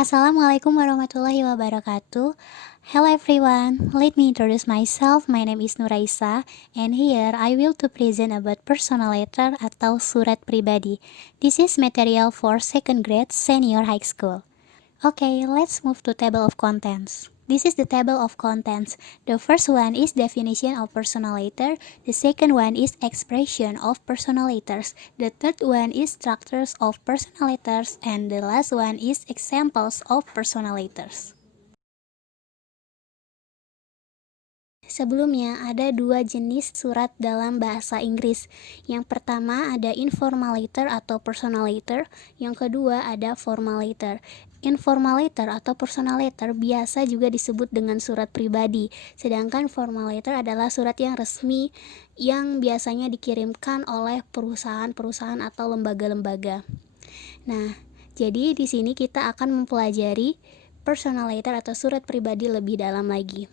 Assalamualaikum warahmatullahi wabarakatuh. Hello everyone, let me introduce myself. My name is Nuraisa, and here I will to present about personal letter atau surat pribadi. This is material for second grade senior high school. Okay, let's move to table of contents. This is the table of contents. The first one is definition of personal letter. The second one is expression of personal letters. The third one is structures of personal letters. And the last one is examples of personal letters. Sebelumnya, ada dua jenis surat dalam bahasa Inggris. Yang pertama ada informal letter atau personal letter. Yang kedua ada formal letter. Informal letter atau personal letter biasa juga disebut dengan surat pribadi. Sedangkan formal letter adalah surat yang resmi yang biasanya dikirimkan oleh perusahaan-perusahaan atau lembaga-lembaga. Nah, jadi di sini kita akan mempelajari personal letter atau surat pribadi lebih dalam lagi.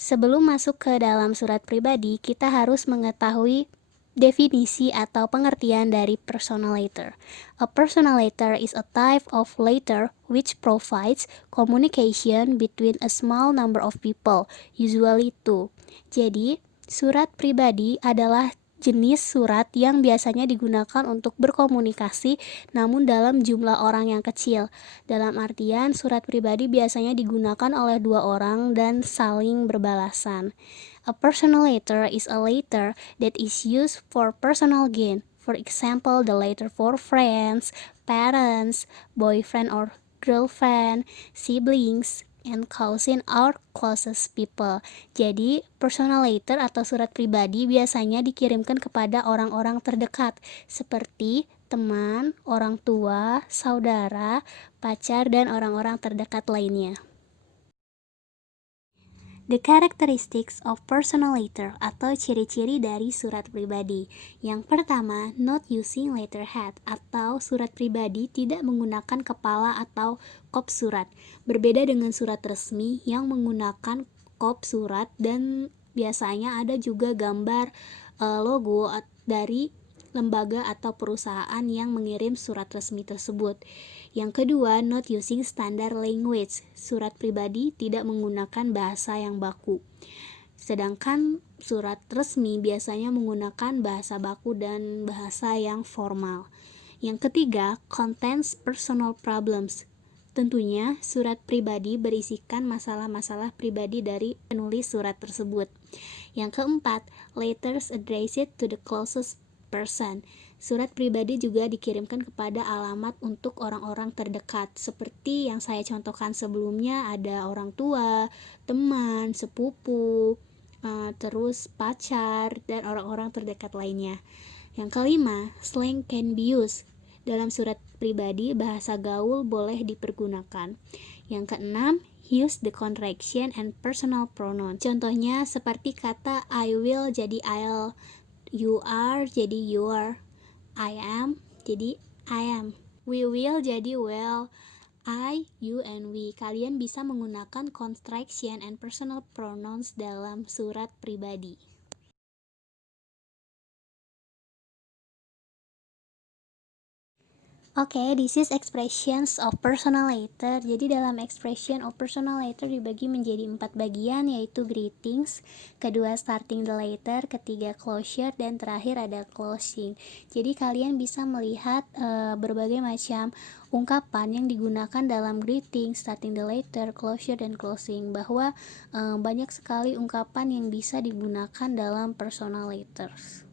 Sebelum masuk ke dalam surat pribadi, kita harus mengetahui definisi atau pengertian dari personal letter. A personal letter is a type of letter which provides communication between a small number of people, usually two. Jadi, surat pribadi adalah jenis surat yang biasanya digunakan untuk berkomunikasi namun dalam jumlah orang yang kecil. Dalam artian, surat pribadi biasanya digunakan oleh dua orang dan saling berbalasan. A personal letter is a letter that is used for personal gain. For example, the letter for friends, parents, boyfriend or girlfriend, siblings, and cousin or closest people. Jadi, personal letter atau surat pribadi biasanya dikirimkan kepada orang-orang terdekat seperti teman, orang tua, saudara, pacar, dan orang-orang terdekat lainnya. The characteristics of personal letter atau ciri-ciri dari surat pribadi. Yang pertama, not using letterhead atau surat pribadi tidak menggunakan kepala atau kop surat. Berbeda dengan surat resmi yang menggunakan kop surat dan biasanya ada juga gambar logo dari lembaga atau perusahaan yang mengirim surat resmi tersebut. Yang kedua, not using standard language. Surat pribadi tidak menggunakan bahasa yang baku. Sedangkan surat resmi biasanya menggunakan bahasa baku dan bahasa yang formal. Yang ketiga, contains personal problems. Tentunya, surat pribadi berisikan masalah-masalah pribadi dari penulis surat tersebut. Yang keempat, letters addressed to the closest person. Surat pribadi juga dikirimkan kepada alamat untuk orang-orang terdekat. Seperti yang saya contohkan sebelumnya, ada orang tua, teman, sepupu, terus pacar, dan orang-orang terdekat lainnya. Yang kelima, slang can be used. Dalam surat pribadi, bahasa gaul boleh dipergunakan. Yang keenam, use the contraction and personal pronoun. Contohnya seperti kata I will jadi I'll, you are jadi your, I am jadi I am, we will jadi will, I, you, and we. Kalian bisa menggunakan contraction and personal pronouns dalam surat pribadi. Oke, this is expressions of personal letter. Jadi dalam expression of personal letter dibagi menjadi 4 bagian, yaitu greetings, kedua starting the letter, ketiga closure, dan terakhir ada closing. Jadi kalian bisa melihat berbagai macam ungkapan yang digunakan dalam greeting, starting the letter, closure, dan closing, bahwa banyak sekali ungkapan yang bisa digunakan dalam personal letters.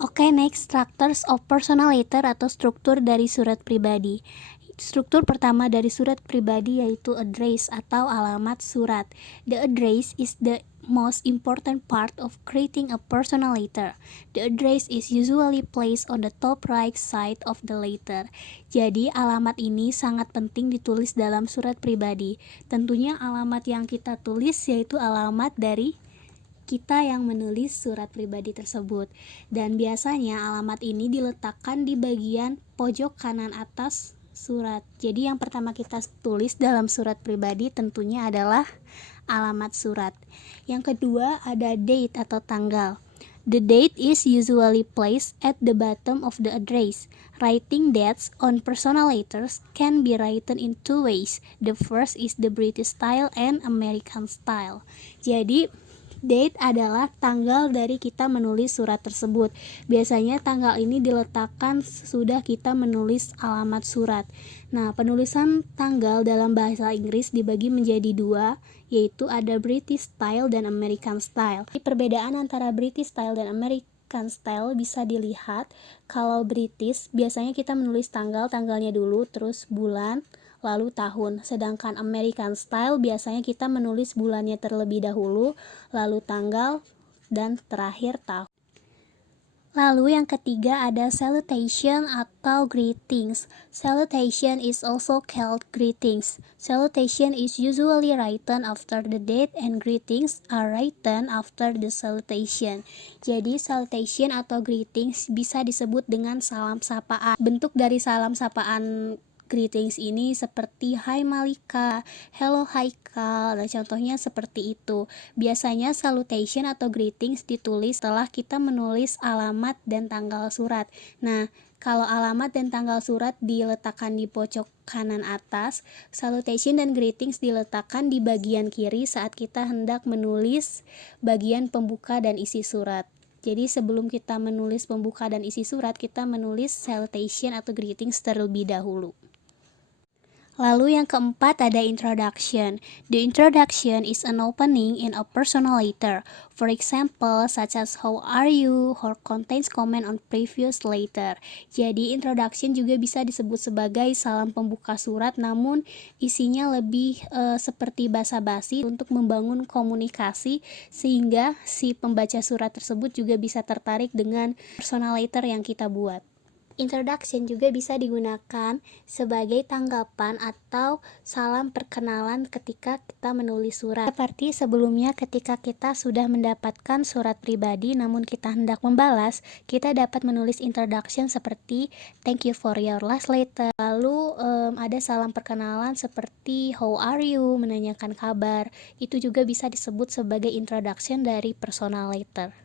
Oke, next, structures of personal letter atau struktur dari surat pribadi. Struktur pertama dari surat pribadi yaitu address atau alamat surat. The address is the most important part of creating a personal letter. The address is usually placed on the top right side of the letter. Jadi alamat ini sangat penting ditulis dalam surat pribadi. Tentunya alamat yang kita tulis yaitu alamat dari kita yang menulis surat pribadi tersebut, dan biasanya alamat ini diletakkan di bagian pojok kanan atas surat. Jadi yang pertama kita tulis dalam surat pribadi tentunya adalah alamat surat. Yang kedua ada date atau tanggal. The date is usually placed at the bottom of the address. Writing dates on personal letters can be written in two ways. The first is the British style and American style. Jadi, date adalah tanggal dari kita menulis surat tersebut. Biasanya tanggal ini diletakkan sesudah kita menulis alamat surat. Nah, penulisan tanggal dalam bahasa Inggris dibagi menjadi dua, yaitu ada British style dan American style. Perbedaan antara British style dan American style bisa dilihat. Kalau British biasanya kita menulis tanggalnya dulu, terus bulan, lalu tahun. Sedangkan American style biasanya kita menulis bulannya terlebih dahulu, lalu tanggal, dan terakhir tahun. Lalu yang ketiga ada salutation atau greetings. Salutation is also called greetings. Salutation is usually written after the date and greetings are written after the salutation. Jadi salutation atau greetings bisa disebut dengan salam sapaan. Bentuk dari salam sapaan greetings ini seperti Hai Malika, Hello Haikal, dan contohnya seperti itu. Biasanya salutation atau greetings ditulis setelah kita menulis alamat dan tanggal surat. Nah, kalau alamat dan tanggal surat diletakkan di pojok kanan atas, salutation dan greetings diletakkan di bagian kiri saat kita hendak menulis bagian pembuka dan isi surat. Jadi sebelum kita menulis pembuka dan isi surat, kita menulis salutation atau greetings terlebih dahulu. Lalu yang keempat ada introduction. The introduction is an opening in a personal letter. For example, such as how are you, or contains comment on previous letter. Jadi introduction juga bisa disebut sebagai salam pembuka surat, namun isinya lebih seperti basa-basi untuk membangun komunikasi sehingga si pembaca surat tersebut juga bisa tertarik dengan personal letter yang kita buat. Introduction juga bisa digunakan sebagai tanggapan atau salam perkenalan ketika kita menulis surat. Seperti sebelumnya ketika kita sudah mendapatkan surat pribadi namun kita hendak membalas, kita dapat menulis introduction seperti thank you for your last letter. Lalu ada salam perkenalan seperti how are you, menanyakan kabar. Itu juga bisa disebut sebagai introduction dari personal letter.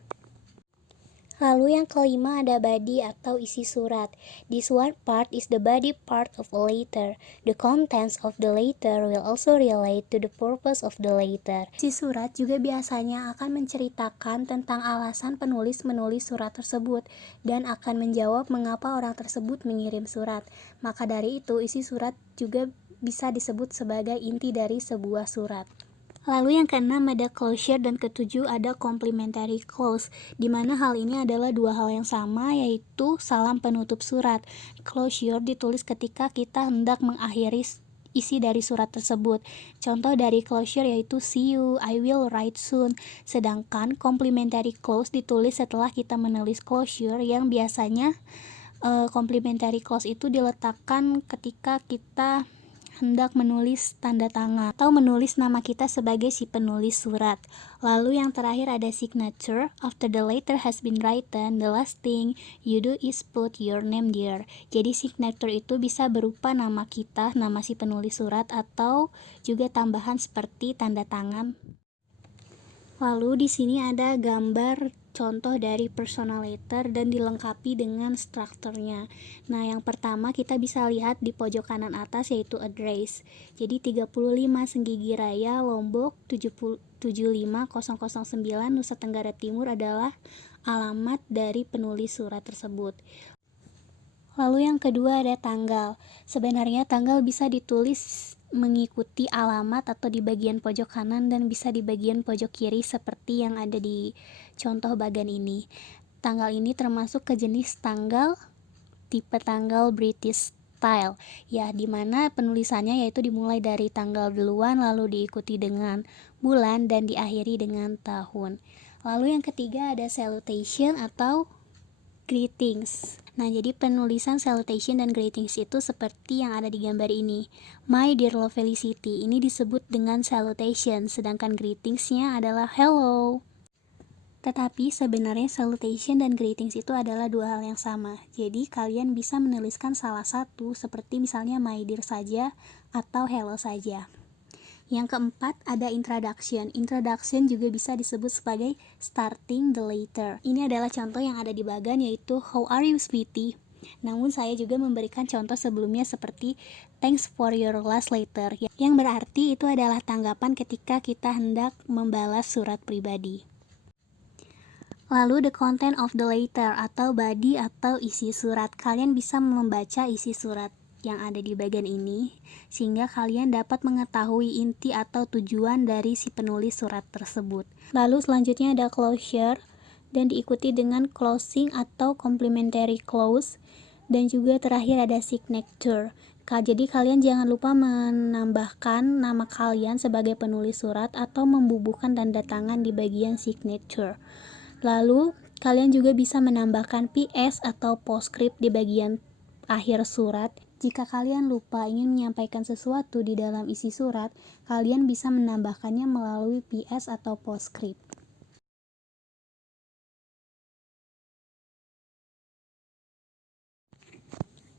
Lalu yang kelima ada body atau isi surat. This one part is the body part of a letter. The contents of the letter will also relate to the purpose of the letter. Isi surat juga biasanya akan menceritakan tentang alasan penulis menulis surat tersebut dan akan menjawab mengapa orang tersebut mengirim surat. Maka dari itu isi surat juga bisa disebut sebagai inti dari sebuah surat. Lalu yang keenam ada closure dan ketujuh ada complementary clause, di mana hal ini adalah dua hal yang sama, yaitu salam penutup surat. Closure ditulis ketika kita hendak mengakhiri isi dari surat tersebut. Contoh dari closure yaitu see you, I will write soon. Sedangkan complementary clause ditulis setelah kita menulis closure, yang biasanya complementary clause itu diletakkan ketika kita hendak menulis tanda tangan atau menulis nama kita sebagai si penulis surat. Lalu yang terakhir ada signature. After the letter has been written, the last thing you do is put your name there. Jadi signature itu bisa berupa nama kita, nama si penulis surat, atau juga tambahan seperti tanda tangan. Lalu di sini ada gambar contoh dari personal letter dan dilengkapi dengan strukturnya. Nah, yang pertama kita bisa lihat di pojok kanan atas yaitu address. Jadi 35 Senggigi Raya, Lombok 75009 Nusa Tenggara Timur adalah alamat dari penulis surat tersebut. Lalu yang kedua ada tanggal. Sebenarnya tanggal bisa ditulis mengikuti alamat atau di bagian pojok kanan dan bisa di bagian pojok kiri seperti yang ada di contoh bagan ini. Tanggal ini termasuk ke jenis tanggal tipe tanggal British style, ya, dimana penulisannya yaitu dimulai dari tanggal duluan lalu diikuti dengan bulan dan diakhiri dengan tahun. Lalu yang ketiga ada salutation atau greetings. Nah, jadi penulisan salutation dan greetings itu seperti yang ada di gambar ini. My dear love Felicity, ini disebut dengan salutation, sedangkan greetingsnya adalah hello. Tetapi sebenarnya salutation dan greetings itu adalah dua hal yang sama. Jadi kalian bisa menuliskan salah satu seperti misalnya my dear saja atau hello saja. Yang keempat ada introduction. Introduction juga bisa disebut sebagai starting the letter. Ini adalah contoh yang ada di bagan, yaitu how are you sweetie. Namun saya juga memberikan contoh sebelumnya seperti thanks for your last letter, yang berarti itu adalah tanggapan ketika kita hendak membalas surat pribadi. Lalu the content of the letter atau body atau isi surat. Kalian bisa membaca isi surat yang ada di bagian ini sehingga kalian dapat mengetahui inti atau tujuan dari si penulis surat tersebut. Lalu selanjutnya ada closure dan diikuti dengan closing atau complementary clause, dan juga terakhir ada signature. Jadi kalian jangan lupa menambahkan nama kalian sebagai penulis surat atau membubuhkan tanda tangan di bagian signature. Lalu kalian juga bisa menambahkan PS atau postscript di bagian akhir surat. Jika kalian lupa ingin menyampaikan sesuatu di dalam isi surat, kalian bisa menambahkannya melalui PS atau postscript.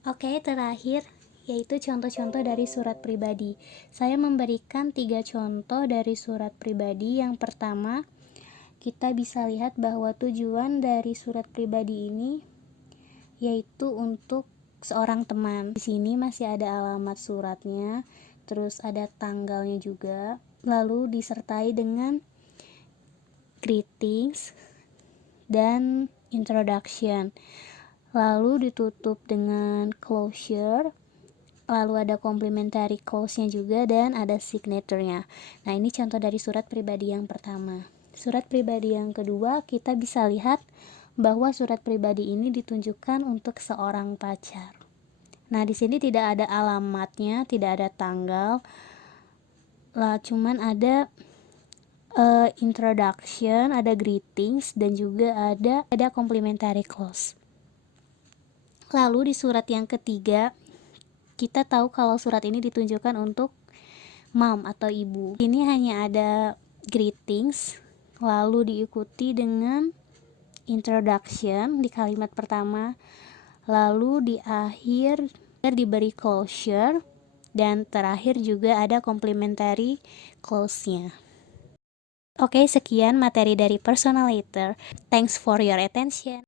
Oke, terakhir yaitu contoh-contoh dari surat pribadi. Saya memberikan 3 contoh dari surat pribadi. Yang pertama, kita bisa lihat bahwa tujuan dari surat pribadi ini yaitu untuk seorang teman. Di sini masih ada alamat suratnya, terus ada tanggalnya juga, lalu disertai dengan greetings dan introduction. Lalu ditutup dengan closure, lalu ada complementary clause-nya juga, dan ada signature-nya. Nah, ini contoh dari surat pribadi yang pertama. Surat pribadi yang kedua, kita bisa lihat bahwa surat pribadi ini ditunjukkan untuk seorang pacar. Nah, di sini tidak ada alamatnya, tidak ada tanggal, lah cuman ada introduction, ada greetings, dan juga ada complementary clause. Lalu di surat yang ketiga, kita tahu kalau surat ini ditunjukkan untuk mom atau ibu. Ini hanya ada greetings, lalu diikuti dengan introduction di kalimat pertama, lalu di akhir diberi closure, dan terakhir juga ada complementary clause-nya. Oke, sekian materi dari personal letter. Thanks for your attention.